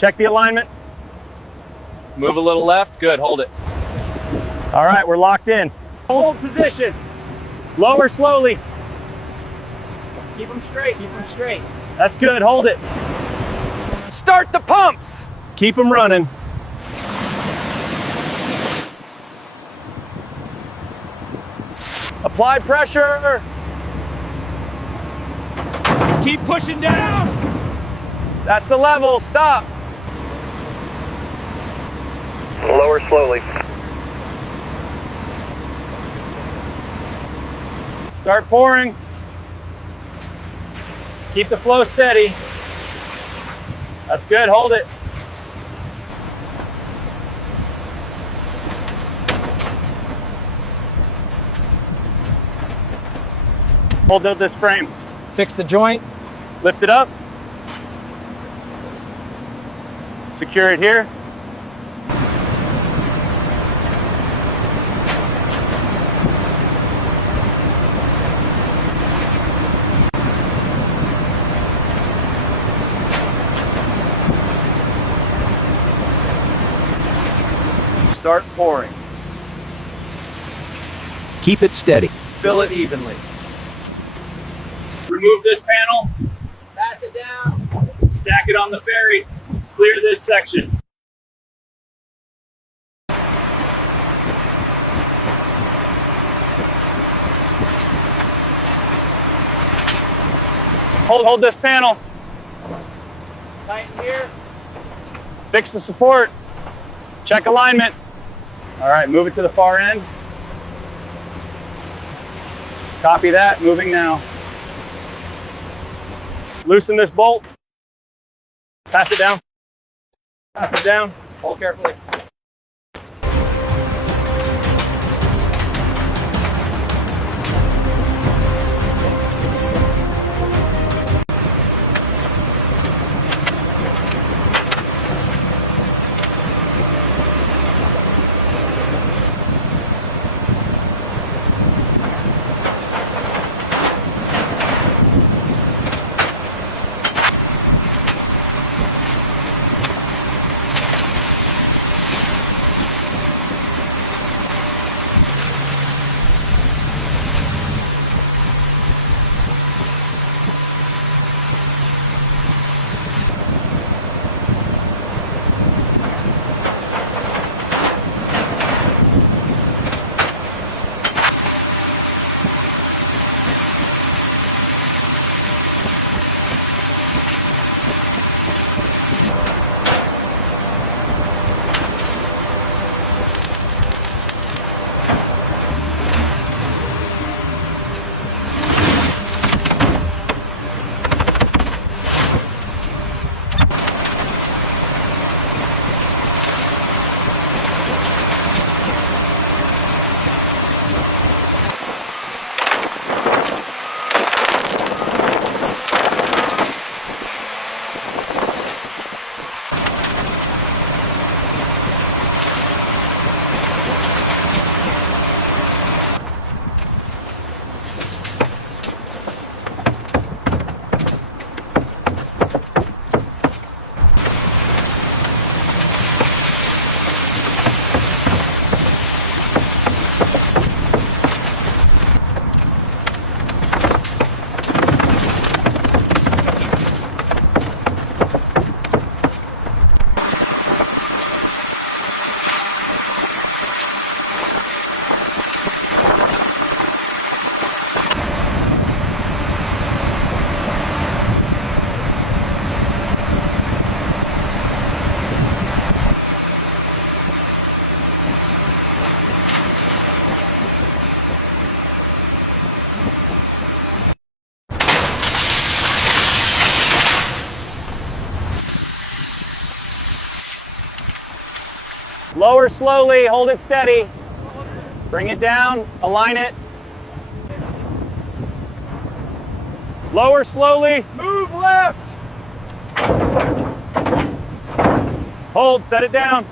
Check the alignment. Move a little left. Good, hold it. All right, we're locked in. Hold position. Lower slowly. Keep them straight, keep them straight. That's good, hold it. Start the pumps. Keep them running. Apply pressure. Keep pushing down. That's the level, stop. Lower slowly. Start pouring. Keep the flow steady. That's good, hold it. Hold up this frame. Fix the joint. Lift it up. Secure it here. Start pouring. Keep it steady. Fill it evenly. Remove this panel. Pass it down. Stack it on the ferry. Clear this section. Hold this panel. Tighten here. Fix the support. Check alignment. All right, move it to the far end. Copy that, moving now. Loosen this bolt. Pass it down. Pass it down. Hold carefully. Lower slowly, hold it steady. Bring it down, align it. Lower slowly. Move left. Hold, set it down.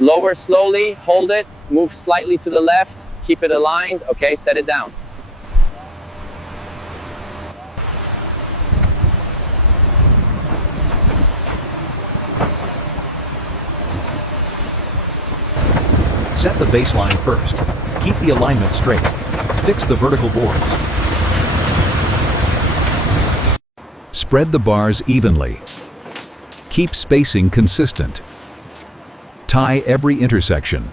Lower slowly, hold it, move slightly to the left. Keep it aligned. Okay, set it down. Set the baseline first. Keep the alignment straight. Fix the vertical boards. Spread the bars evenly. Keep spacing consistent. Tie every intersection.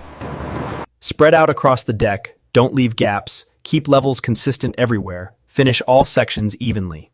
Spread out across the deck, don't leave gaps, keep levels consistent everywhere, finish all sections evenly.